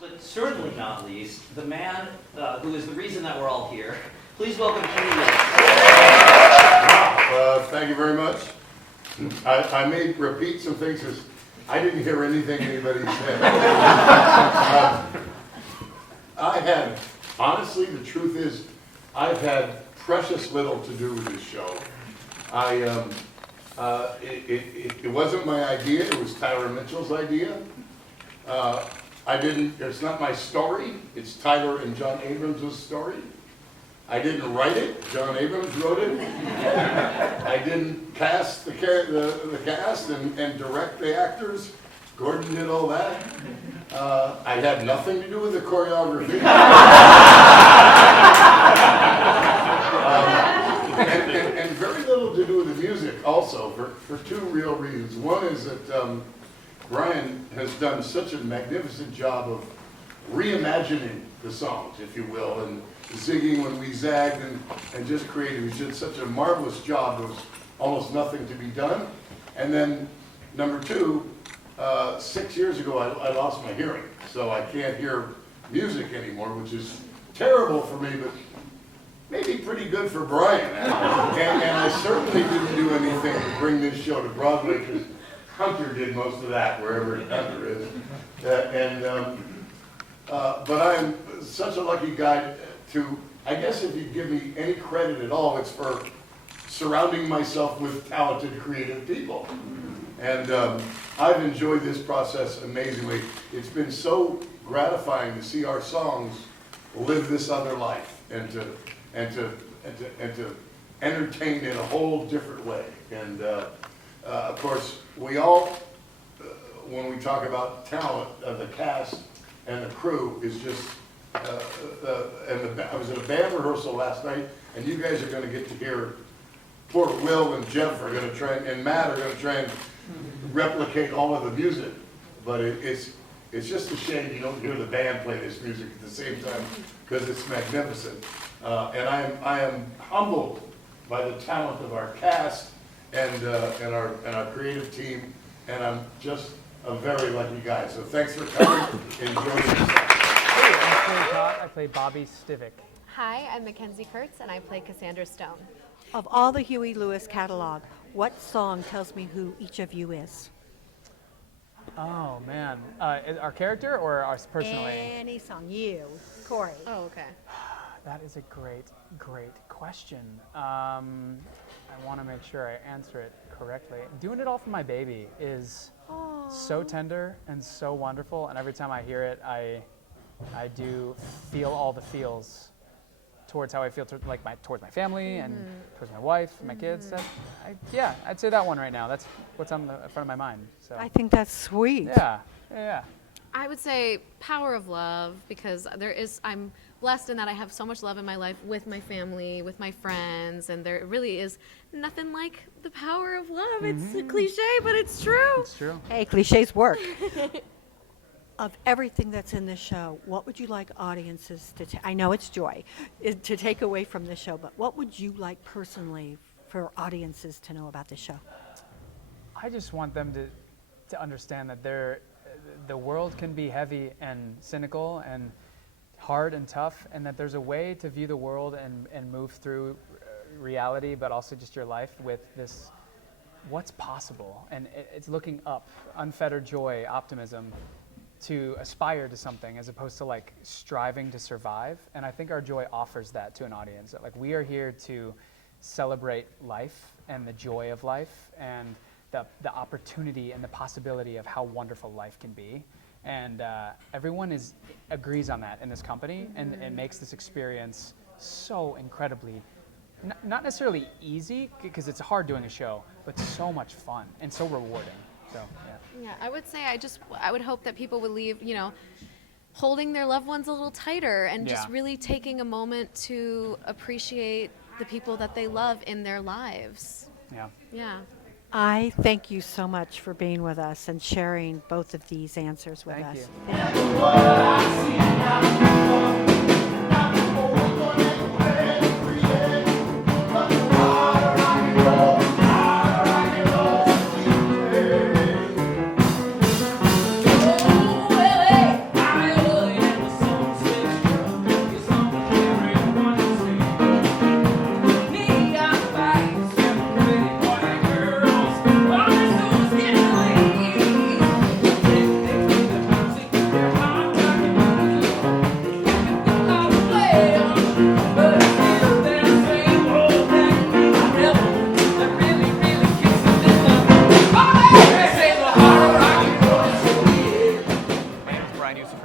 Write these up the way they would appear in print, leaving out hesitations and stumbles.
but certainly not least, the man who is the reason that we're all here. Please welcome Kenny Loggins. Thank you very much. I may repeat some things because I didn't hear anything anybody said. Honestly, the truth is, I've had precious little to do with this show. It wasn't my idea, it was Tyler Mitchell's idea. It's not my story, it's Tyler and John Abrams' story. I didn't write it, John Abrams wrote it. I didn't cast the cast and direct the actors. Gordon did all that. I had nothing to do with the choreography. And very little to do with the music also, for two real reasons. One is that Brian has done such a magnificent job of reimagining the songs, if you will, and zigging when we zagged and just creating. He did such a marvelous job. There was almost nothing to be done. And then number two, 6 years ago I lost my hearing, so I can't hear music anymore, which is terrible for me, but maybe pretty good for Brian. And I certainly didn't do anything to bring this show to Broadway because Hunter did most of that, wherever Hunter is. But I'm such a lucky guy to, I guess if you give me any credit at all, it's for surrounding myself with talented, creative people. And I've enjoyed this process amazingly. It's been so gratifying to see our songs live this other life and to entertain in a whole different way. And of course, we all, when we talk about talent, the cast and the crew is just, I was at a band rehearsal last night, and you guys are going to get to hear, poor Will and Jeff are going to try, and Matt are going to try and replicate all of the music. But it's just a shame you don't hear the band play this music at the same time, because it's magnificent. And I am humbled by the talent of our cast and our creative team, and I'm just a very lucky guy. So thanks for coming. Enjoy yourself. Hey, I'm Corey Todd. I play Bobby Stivic. Hi, I'm Mackenzie Kurtz, and I play Cassandra Stone. Of all the Huey Lewis catalog, what song tells me who each of you is? Oh, man. Our character or ours personally? Any song. You, Corey. Oh, okay. That is a great, great question. I want to make sure I answer it correctly. Doing It All for My Baby is so tender and so wonderful, and every time I hear it, I do feel all the feels towards how I feel towards my family and towards my wife, my kids. I'd say that one right now. That's what's on the front of my mind. So I think that's sweet. Yeah. I would say Power of Love, because I'm blessed in that I have so much love in my life with my family, with my friends, and there really is nothing like the power of love. It's a cliche, but it's true. It's true. Hey, cliches work. Of everything that's in this show, what would you like audiences to I know it's joy, to take away from this show, but what would you like personally for audiences to know about this show? I just want them to understand that the world can be heavy and cynical and hard and tough, and that there's a way to view the world and move through reality, but also just your life with this, what's possible. And it's looking up, unfettered joy, optimism, to aspire to something as opposed to like striving to survive. And I think our joy offers that to an audience. Like, we are here to celebrate life and the joy of life and the opportunity and the possibility of how wonderful life can be. And everyone agrees on that in this company, and it makes this experience so incredibly, not necessarily easy, because it's hard doing a show, but so much fun and so rewarding. So, Yeah, I would say I would hope that people would leave, holding their loved ones a little tighter and just really taking a moment to appreciate the people that they love in their lives. Yeah. I thank you so much for being with us and sharing both of these answers with Thank us. you.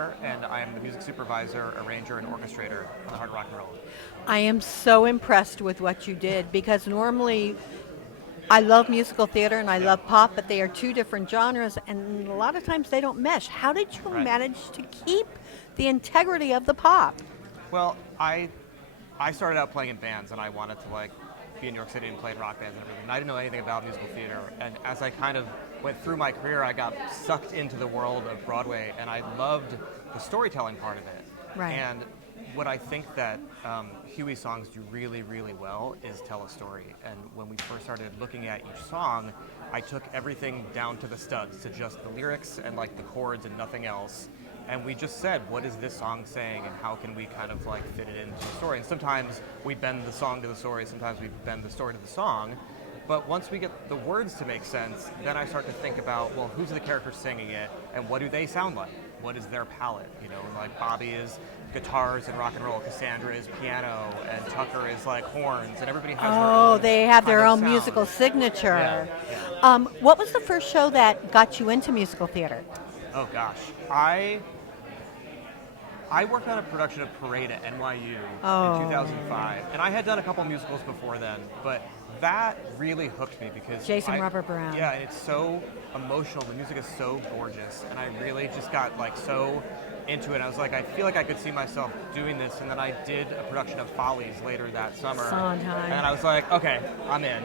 Walker, and I am the music supervisor, arranger, and orchestrator on the Heart of Rock and Roll. I am so impressed with what you did because normally I love musical theater and I love pop, but they are two different genres, and a lot of times they don't mesh. How did you Right. manage to keep the integrity of the pop? Well, I started out playing in bands, and I wanted to like be in New York City and play in rock bands and everything. And I didn't know anything about musical theater, and as I kind of went through my career, I got sucked into the world of Broadway, and I loved the storytelling part of it. Right. And what I think that Huey songs do really, really well is tell a story. And when we first started looking at each song, I took everything down to the studs, to just the lyrics and like the chords and nothing else. And we just said, what is this song saying, and how can we kind of like fit it into the story? And sometimes we bend the song to the story, sometimes we bend the story to the song. But once we get the words to make sense, then I start to think about, well, who's the character singing it, and what do they sound like? What is their palette? You know, like Bobby is guitars and rock and roll, Cassandra is piano, and Tucker is like horns, and everybody has their Oh, own they have their kind of own sound. musical signature. Yeah. What was the first show that got you into musical theater? Oh gosh, I worked on a production of Parade at NYU in 2005, and I had done a couple musicals before then, but that really hooked me because Jason Robert Brown. Yeah, and it's so emotional. The music is so gorgeous, and I really just got like so into it. I was like, I feel like I could see myself doing this, and then I did a production of Follies later that summer, Sondheim. and I was like, okay, I'm in.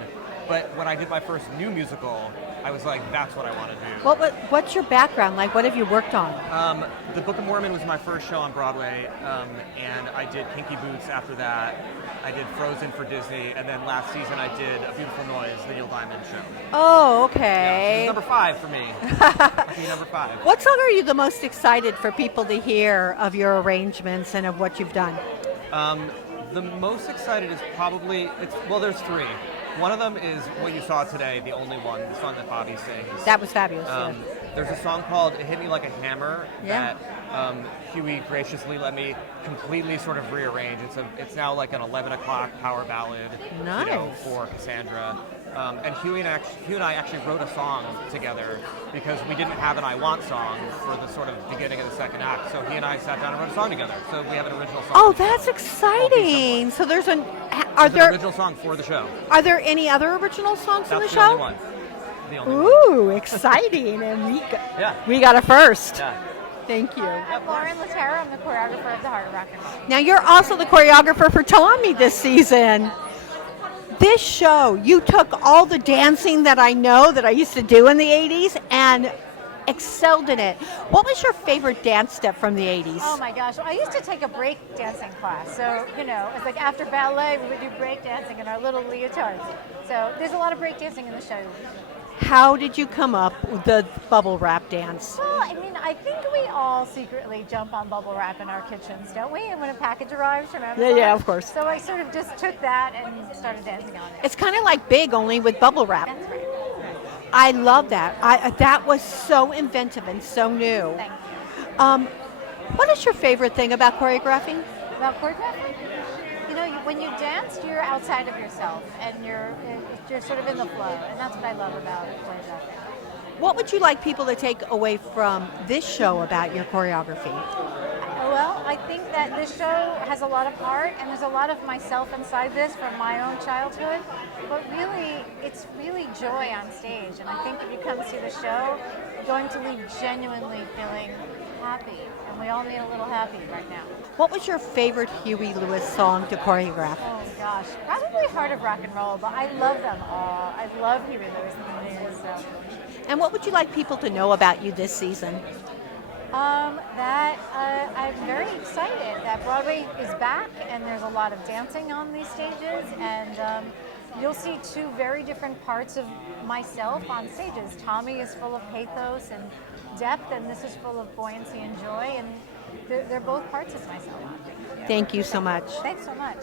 But when I did my first new musical, I was like, that's what I want to do. What's your background? Like, what have you worked on? The Book of Mormon was my first show on Broadway, and I did Kinky Boots after that. I did Frozen for Disney, and then last season I did A Beautiful Noise, the Neil Diamond show. Oh, Yeah, okay. this is number 5 for me. Lucky number 5. What song are you the most excited for people to hear of your arrangements and of what you've done? The most excited is probably, there's 3. One of them is what you saw today, the only one, the song that Bobby sings. That was fabulous. Yeah. There's a song called It Hit Me Like a Hammer Yeah. that Huey graciously let me completely sort of rearrange. It's now like an 11 o'clock power ballad Nice. for Cassandra. And Huey and I actually wrote a song together because we didn't have an I Want song for the sort of beginning of the second act. So he and I sat down and wrote a song together. So we have an original song. Oh, that's exciting. So there's are It's an there original song for the show. are there any other original songs in That's the the only show? one. The only one. Ooh, exciting. And Yeah. we got a first. Yeah. Thank you. I'm Lauren Latera. I'm the choreographer of the Heart of Rock and Roll. Now you're also the choreographer for Tommy this season. This show, you took all the dancing that I know that I used to do in the 80s and excelled in it. What was your favorite dance step from the 80s? Oh my gosh, I used to take a break dancing class. So, it's like after ballet, we would do break dancing in our little leotards. So there's a lot of break dancing in the show. How did you come up with the bubble wrap dance? Well, I think we all secretly jump on bubble wrap in our kitchens, don't we? And when a package arrives from Amazon. Yeah, of course. So I sort of just took that and started dancing on it. It's kind of like Big, only with bubble wrap. That's right. I love that. That was so inventive and so new. Thank you. What is your favorite thing about choreographing? About choreographing? When you dance, you're outside of yourself, and you're sort of in the flow, and that's what I love about choreographing. What would you like people to take away from this show about your choreography? Well, I think that this show has a lot of heart, and there's a lot of myself inside this from my own childhood. But really, it's really joy on stage, and I think if you come see the show, you're going to leave genuinely feeling happy, and we all need a little happy right now. What was your favorite Huey Lewis song to choreograph? Oh gosh, probably Heart of Rock and Roll, but I love them all. I love Huey Lewis and the News. So. And what would you like people to know about you this season? I'm very excited that Broadway is back, and there's a lot of dancing on these stages, and you'll see 2 very different parts of myself on stages. Tommy is full of pathos and depth, and this is full of buoyancy and joy, and they're both parts of myself. Thank you so much. Thanks so much.